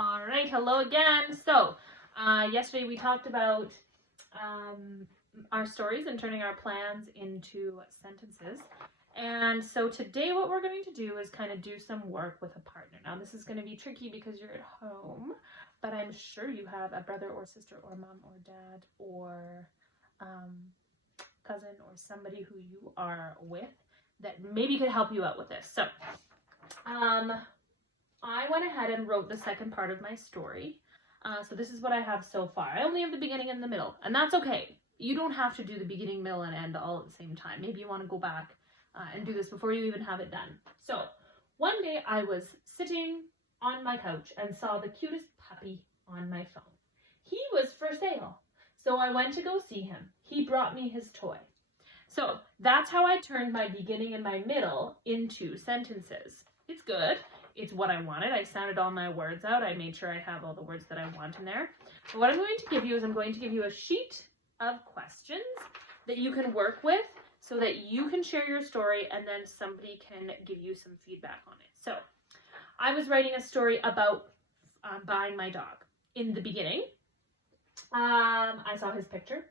All right, hello again. So, yesterday we talked about our stories and turning our plans into sentences. And so today what we're going to do is kind of do some work with a partner. Now this is going to be tricky because you're at home, but I'm sure you have a brother or sister or mom or dad or cousin or somebody who you are with that maybe could help you out with this. So, I went ahead and wrote the second part of my story. So this is what I have so far. I only have the beginning and the middle, and that's okay. You don't have to do the beginning, middle, and end all at the same time. Maybe you want to go back and do this before you even have it done. So one day I was sitting on my couch and saw the cutest puppy on my phone. He was for sale. So I went to go see him. He brought me his toy. So that's how I turned my beginning and my middle into sentences. It's good. It's what I wanted. I sounded all my words out. I made sure I have all the words that I want in there. But what I'm going to give you is I'm going to give you a sheet of questions that you can work with so that you can share your story and then somebody can give you some feedback on it. So I was writing a story about buying my dog. In the beginning, I saw his picture.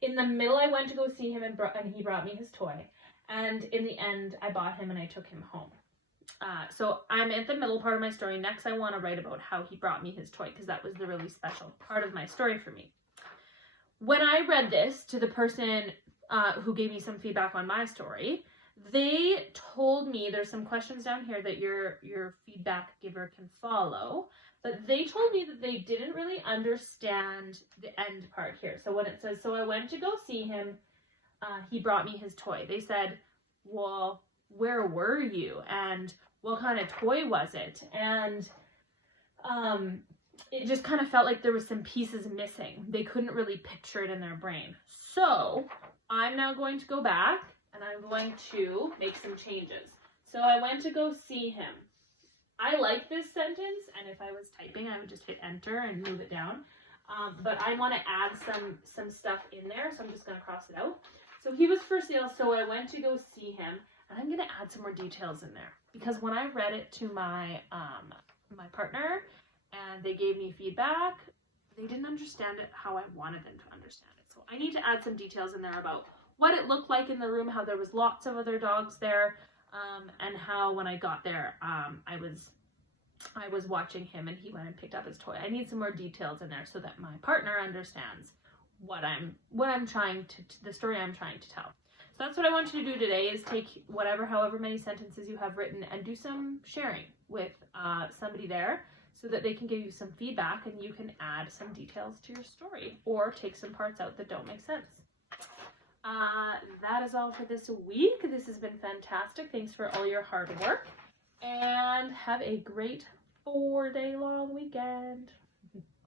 In the middle, I went to go see him and he brought me his toy. And in the end, I bought him and I took him home. So I'm at the middle part of my story. Next, I want to write about how he brought me his toy because that was the really special part of my story for me. When I read this to the person who gave me some feedback on my story, they told me there's some questions down here that your feedback giver can follow, but they told me that they didn't really understand the end part here. So when it says, so I went to go see him, he brought me his toy. They said, well, where were you? And what kind of toy was it? And it just kind of felt like there was some pieces missing. They couldn't really picture it in their brain. So I'm now going to go back and I'm going to make some changes. So I went to go see him. I like this sentence, and if I was typing, I would just hit enter and move it down. But I want to add some stuff in there, so I'm just going to cross it out. So he was for sale, so I went to go see him. And I'm going to add some more details in there because when I read it to my my partner and they gave me feedback, they didn't understand it how I wanted them to understand it. So I need to add some details in there about what it looked like in the room, how there was lots of other dogs there, and how when I got there, I was watching him and he went and picked up his toy. I need some more details in there so that my partner understands what I'm trying to the story I'm trying to tell. So that's what I want you to do today is take however many sentences you have written and do some sharing with somebody there so that they can give you some feedback and you can add some details to your story or take some parts out that don't make sense. That is all for this week. This has been fantastic. Thanks for all your hard work and have a great 4-day long weekend.